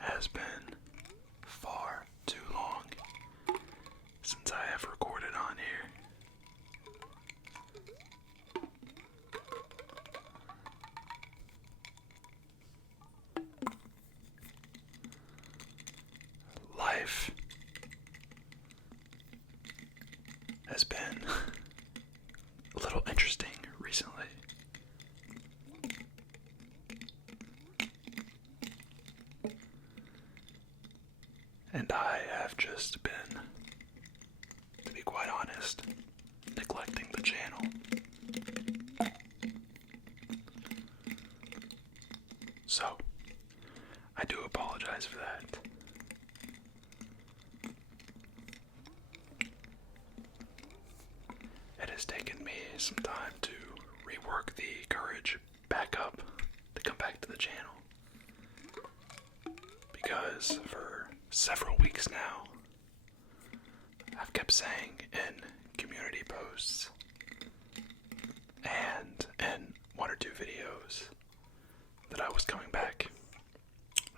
has been far too long since I have recorded on here. Life has been a little interesting recently. And I have just been, to be quite honest, neglecting the channel. So, I do apologize for that. It has taken me some time to rework the courage back up to come back to the channel. Because for several weeks now, I've kept saying in community posts and in one or two videos that I was coming back,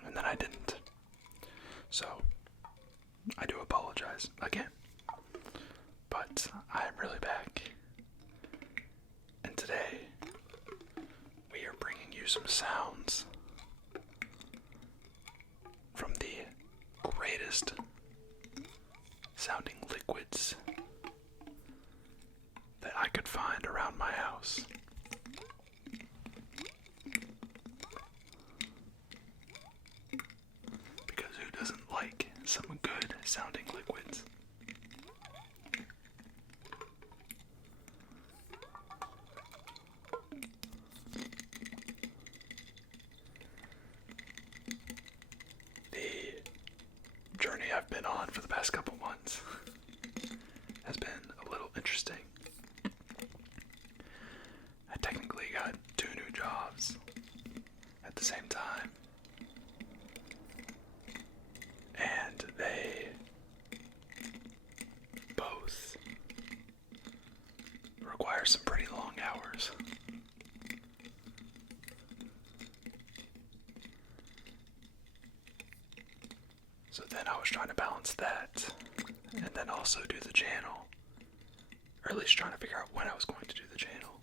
and then I didn't. So, I do apologize again. But I am really back. And today, we are bringing you some sounds from the greatest sounding liquids that I could find around my house. Because who doesn't like some good sounding liquids? The journey I've been on for the past couple months has been a little interesting. I technically got 2 new jobs at the same time, and they both require some pretty long hours. So then I was trying to balance that, and then also do the channel, or at least trying to figure out when I was going to do the channel.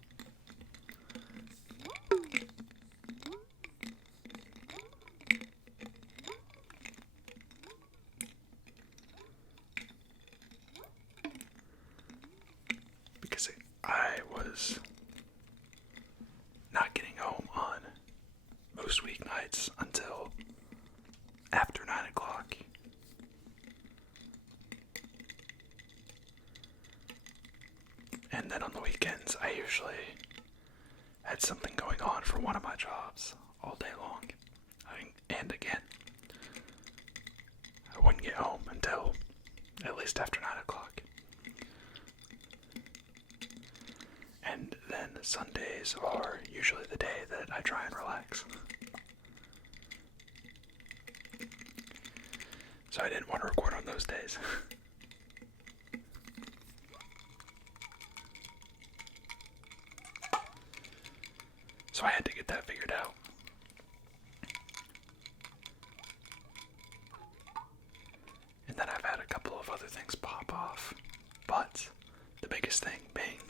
Because I was not getting home on most weeknights until after 9 o'clock. And then on the weekends, I usually had something going on for one of my jobs all day long. And again, I wouldn't get home until at least after 9 o'clock. And then Sundays are usually the day that I try and relax. So I didn't want to record on those days. So I had to get that figured out. And then I've had a couple of other things pop off. But the biggest thing being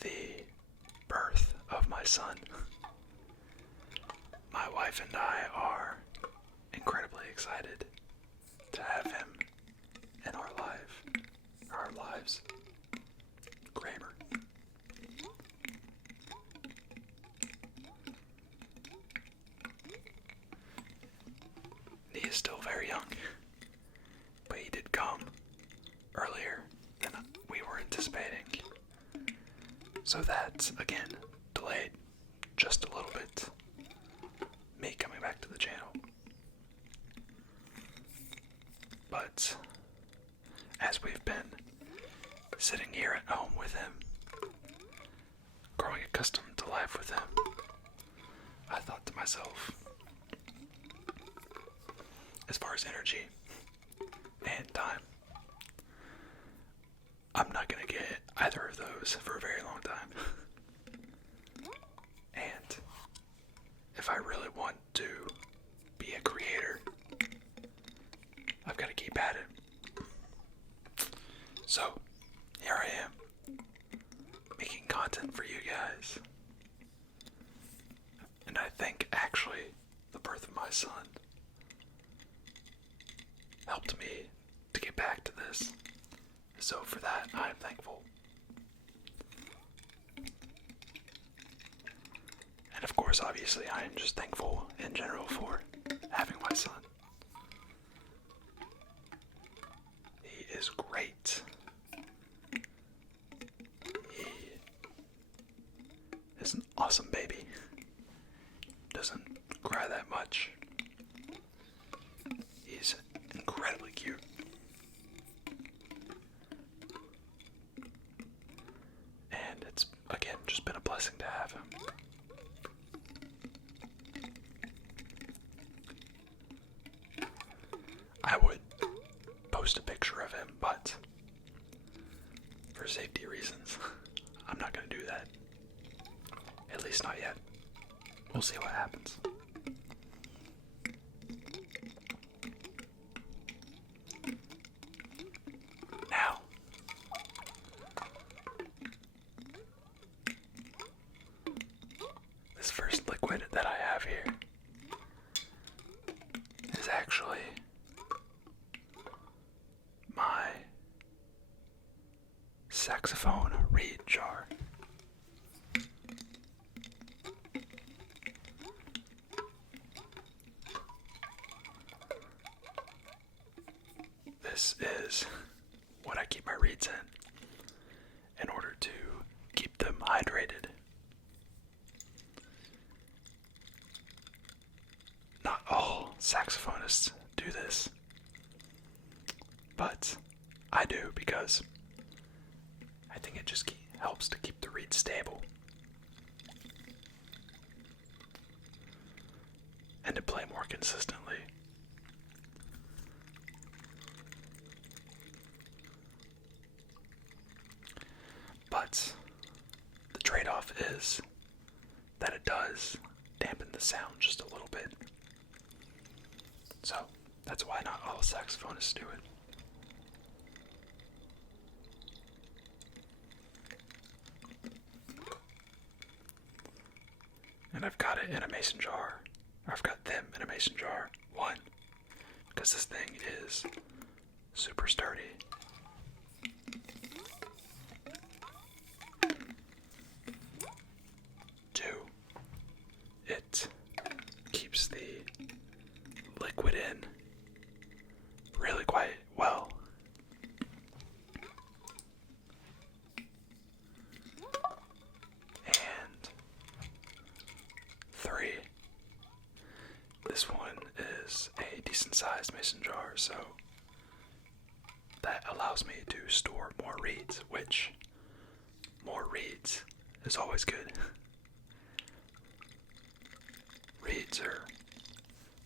the birth of my son. My wife and I are incredibly excited to have him in our lives. Kramer. He is still very young, but he did come earlier than we were anticipating. So that, again, delayed just a little bit me coming back to the channel. But as we've been sitting here at home with him, growing accustomed to life with him, I thought to myself, as far as energy and time, I'm not going to get either of those for a very long time. And if I really want to be a creator something for you guys. And I think actually the birth of my son helped me to get back to this. So for that, I'm thankful. And of course, obviously, I am just thankful in general for having my son. He is great. He is an awesome baby. Doesn't cry that much. He's incredibly cute. And it's, again, just been a blessing to have him. I would post a picture of him, but for safety reasons, I'm not going to do that. At least not yet. We'll see what happens. Now, this first liquid that I have here is actually my saxophone reed jar. This is what I keep my reeds in order to keep them hydrated. Not all saxophonists do this, but I do because I think it just helps to keep the reed stable and to play more consistently. But the trade-off is that it does dampen the sound just a little bit. So that's why not all saxophonists do it. And I've got it in a mason jar. Or I've got them in a mason jar. One, because this thing is super sturdy. Two, it keeps the liquid in really quite well. And three, this one is a decent sized mason jar, so that allows me to store more reeds, which more reeds is always good. Reeds are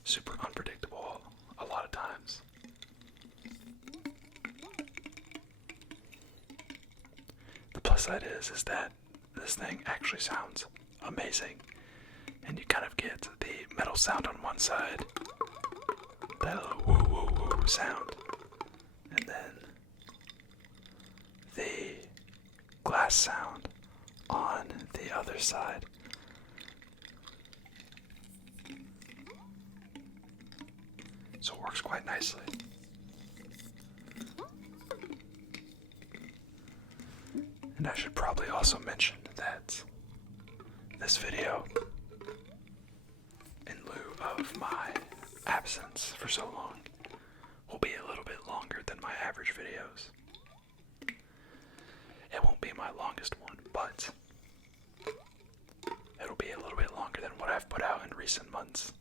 super unpredictable a lot of times. The plus side is that this thing actually sounds amazing, and you kind of get the metal sound on one side, that little woo woo woo sound, and then the glass sound on the other side. So it works quite nicely. And I should probably also mention that this video, in lieu of my absence for so long, will be a little bit longer than my average videos. It won't be my longest one, but it'll be a little bit longer than what I've put out in recent months.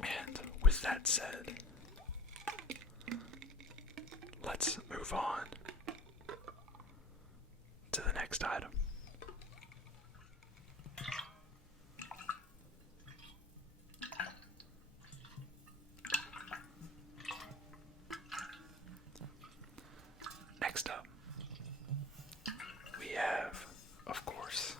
And with that said, let's move on to the next item. Next up, we have, of course,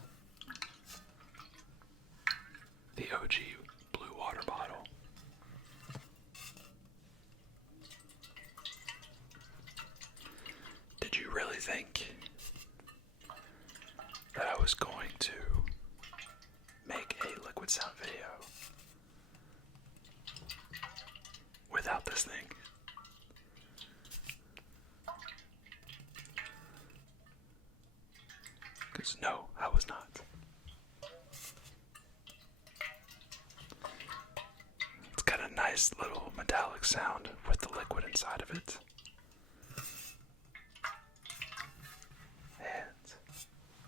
No, I was not. It's got a nice little metallic sound with the liquid inside of it. And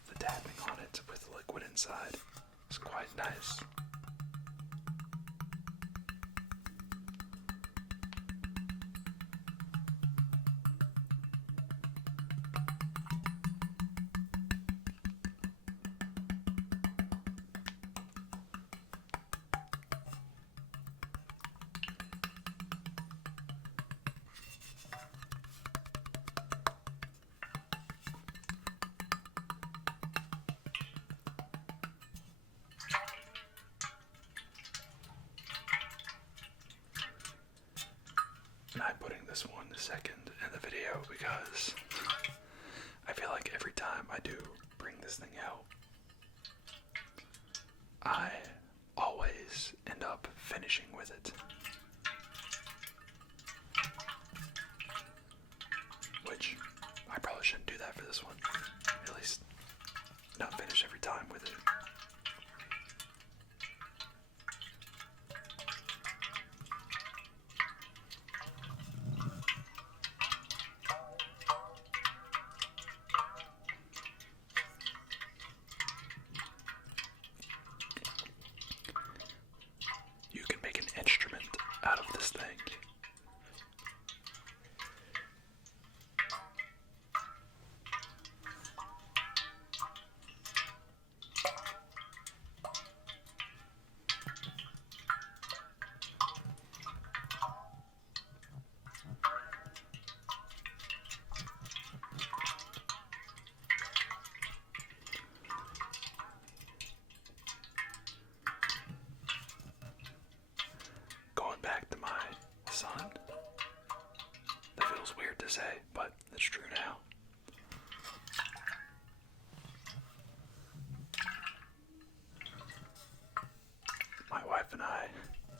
the tapping on it with the liquid inside is quite nice. And I'm putting this one second in the video because I feel like every time I do bring this thing out, I always end up finishing with it. Which, I probably shouldn't do that for this one. At least, not finish every time with it. You can make an instrument out of this thing. Going back to my son, that feels weird to say, but it's true now. My wife and I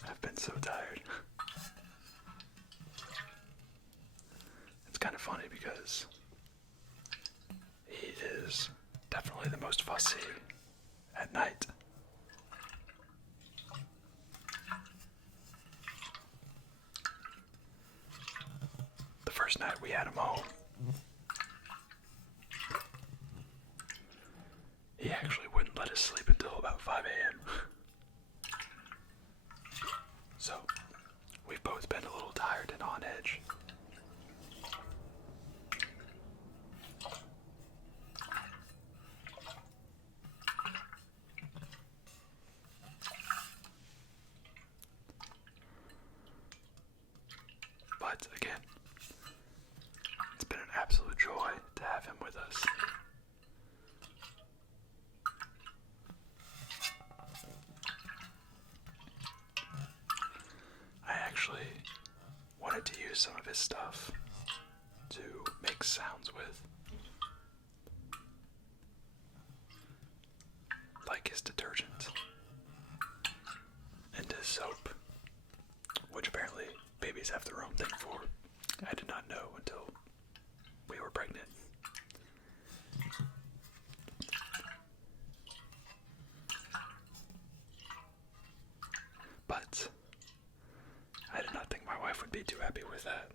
have been so tired. It's kind of funny because he is definitely the most fussy at night. The first night we had him home, he actually wouldn't let us sleep until about 5 a.m. So, we've both been a little tired and on edge. But again, it's been an absolute joy to have him with us. I actually wanted to use some of his stuff to make sounds with. Like his detergent and his soap, which apparently babies have their own thing for. I did not know until we were pregnant. But I did not think my wife would be too happy with that.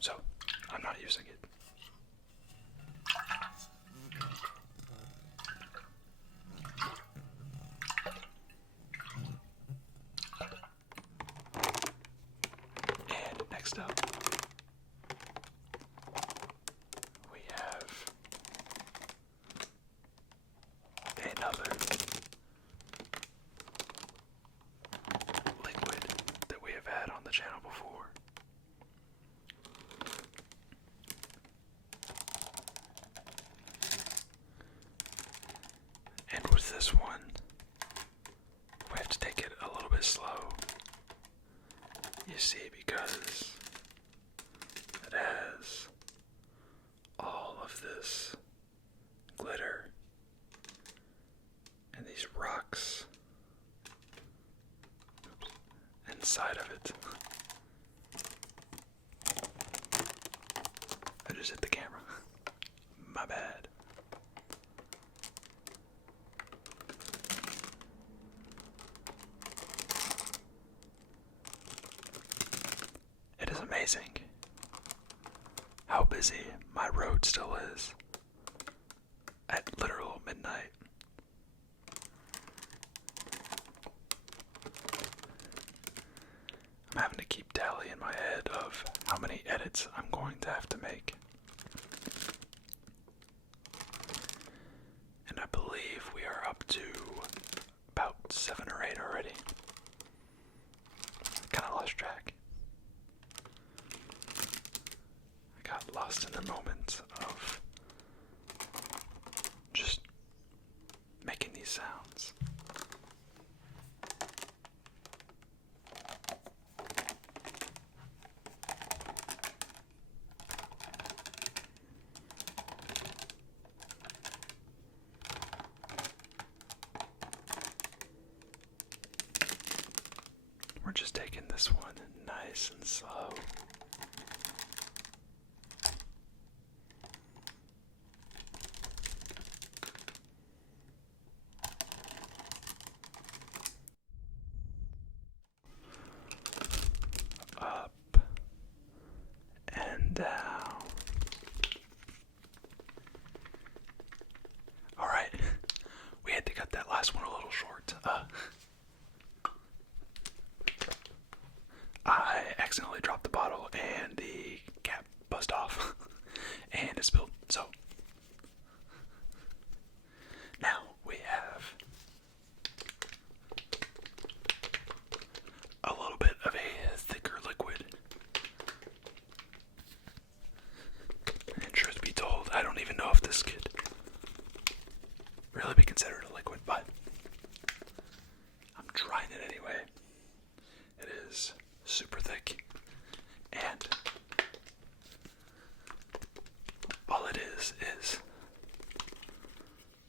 So, I'm not using it. And next up, we have another liquid that we have had on the channel before. And with this one, we have to take it a little bit slow. You see, because it has all of this glitter and these rocks inside of it. busy my road still is at literal midnight. I'm having to keep tally in my head of how many edits I'm going to have to make. And I believe we are up to about 7 or 8 already. Kind of lost track. I got lost in the moment of just making these sounds. We're just taking this one nice and slow. Up and down. Alright, we had to cut that last one a little short. I accidentally dropped the bottle and the cap buzzed off and it spilled. So now we have a little bit of a thicker liquid. And truth be told, I don't even know if this could really be considered a liquid, but I'm trying it anyway. It is super thick, and all it is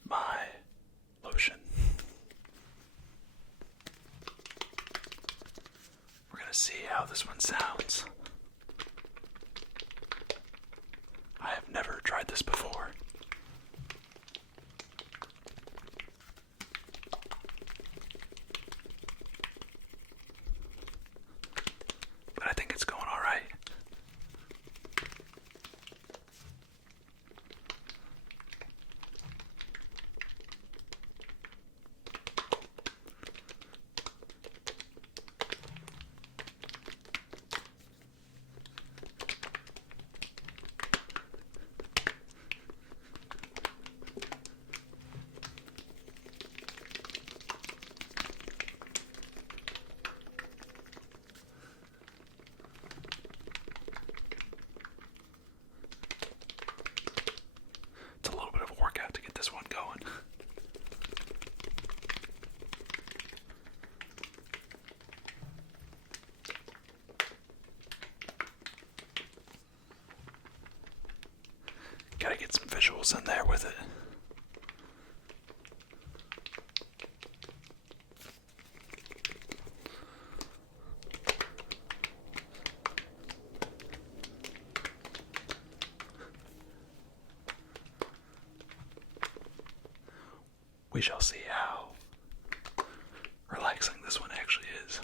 my lotion. We're gonna see how this one sounds. I have never tried this before. But I think it's going all right. It's a little bit of a workout to get this one going. Gotta get some visuals in there with it. We shall see how relaxing this one actually is.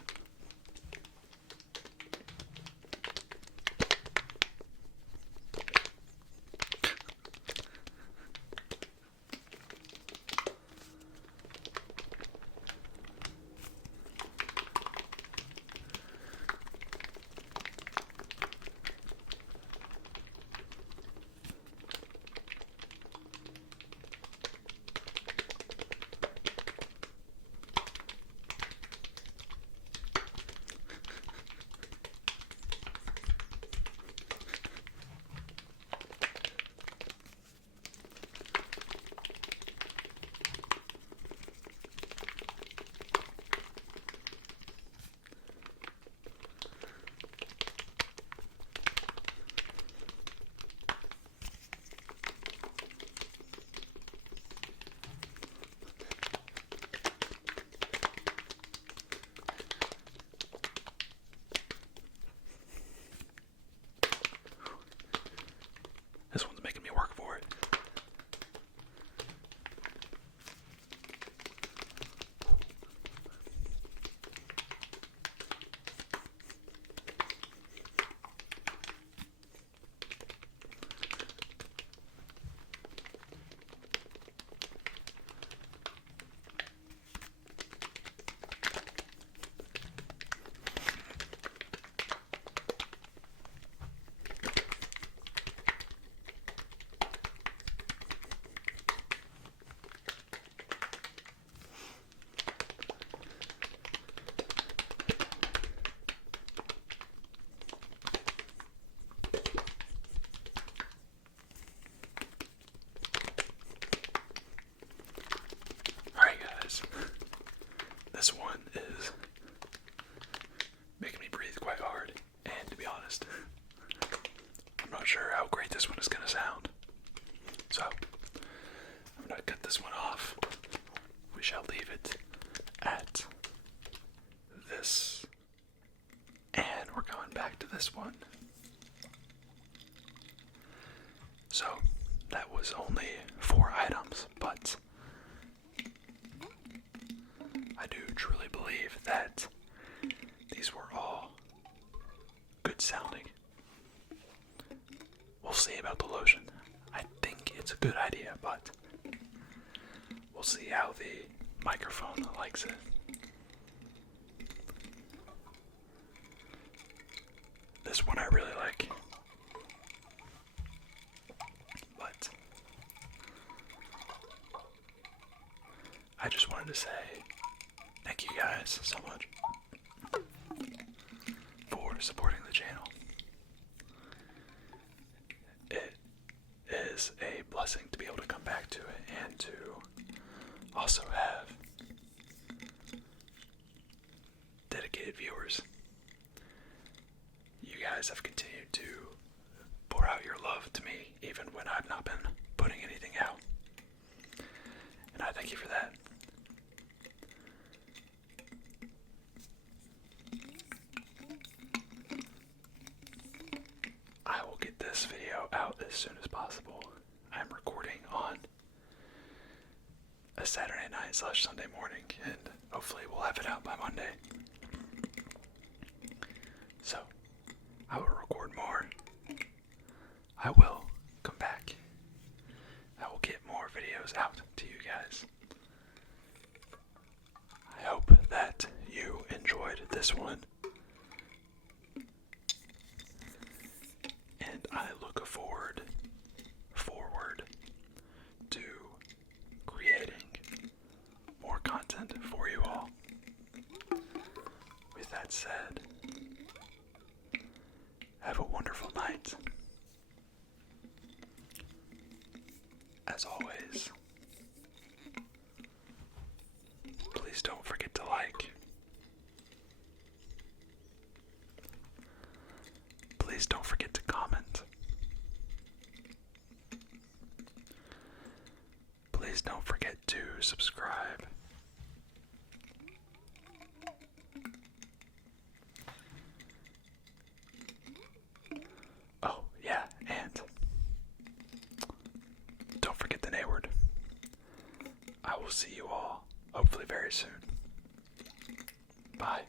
this one is going to sound. So, I'm going to cut this one off. We shall leave it at this. And we're going back to this one. So, that was only 4 items, but I do truly believe that these were all good sounding. We'll see about the lotion. I think it's a good idea, but we'll see how the microphone likes it. This one I really like. But I just wanted to say thank you guys so much for supporting the channel. It is a blessing to be able to come back to it and to also have dedicated viewers. You guys have continued to pour out your love to me even when I've not been putting anything out. And I thank you for that. I will get this video out as soon as possible. I'm recording on a Saturday night / Sunday morning, and hopefully we'll have it out by Monday. So, I will record more. I will come back. I will get more videos out to you guys. I hope that you enjoyed this one. And I look forward to creating more content for you all. With that said, have a wonderful night. As always, please don't forget to like. Please don't forget to comment. Please don't forget to subscribe. Oh, yeah, and don't forget the N word. I will see you all hopefully very soon. Bye.